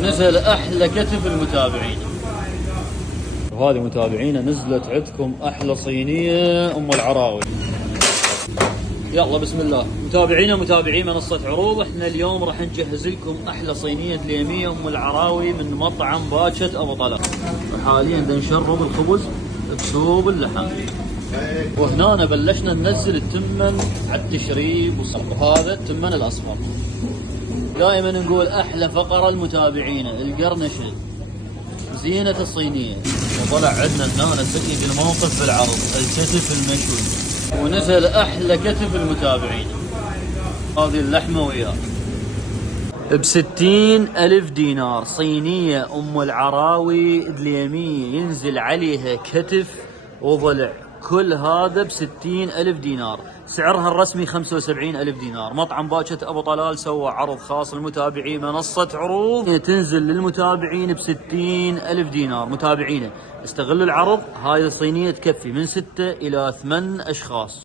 ونزل احلى كتف المتابعين. وهذه متابعينا نزلت عندكم احلى صينيه ام العراوي. يلا بسم الله متابعينا متابعي منصه عروض، احنا اليوم راح نجهز لكم احلى صينيه دليميه ام العراوي من مطعم باتشة ابو طلال. وحاليا نشرب الخبز بصوب اللحم، وهنا بلشنا ننزل التمن على التشريب وهذا التمن الاصفر. دائما نقول احلى فقره لمتابعينا القرنشه زينه الصينيه. وطلع عندنا هنا سيد الموقف بالعرض الكتف المشوي، ونزل احلى كتف المتابعين. هذه اللحمه وياه ب60,000 دينار، صينيه ام العراوي دليميه ينزل عليها كتف وضلع، كل هذا ب60,000 دينار. سعرها الرسمي 75,000 دينار. مطعم باتشة ابو طلال سوى عرض خاص للمتابعين منصة عروض، تنزل للمتابعين ب60,000 دينار. متابعينا استغلوا العرض، هاي الصينية تكفي من 6 إلى 8 أشخاص.